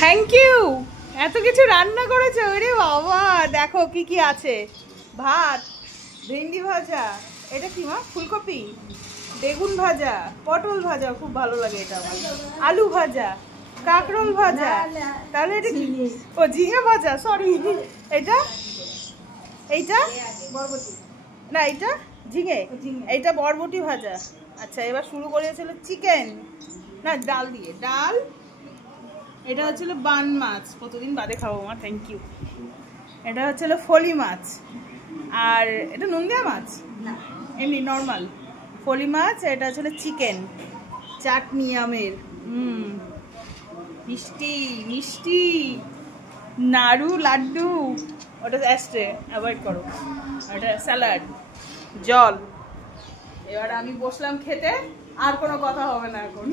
Thank you. এত কিছু রান্না করেছো, ওরে বাবা। দেখো কি কি আছে। ভাত, ভেন্ডি ভাজা, এটা কি মা? ফুলকপি, বেগুন ভাজা, পটল ভাজা, খুব ভালো লাগে এটা আমার, আলু ভাজা, কাঁকরোল ভাজা, তাহলে এটা কি? ও ঝিঙে ভাজা, সরি। এটা এইটা না, এটা ঝিঙে, এইটা বরবটি ভাজা। আচ্ছা, এবার শুরু করেছিল চিকেন, না ডাল দিয়ে, ডাল। এটা হচ্ছিল বান মাছ, কতদিন বাদে খাবো মা, থ্যাংক ইউ। এটা হচ্ছিল ফলি মাছ, আর এটা নুন দেওয়া মাছ না, এমনি নর্মাল ফলি মাছ। এটা হচ্ছিল চিকেন, চাটনি আমের, মিষ্টি মিষ্টি, নাড়ু লাড্ডু, ওটা অ্যাস্টে অ্যাভয়েড করো, ওটা স্যালাড, জল। এবার আমি বসলাম খেতে, আর কোনো কথা হবে না এখন।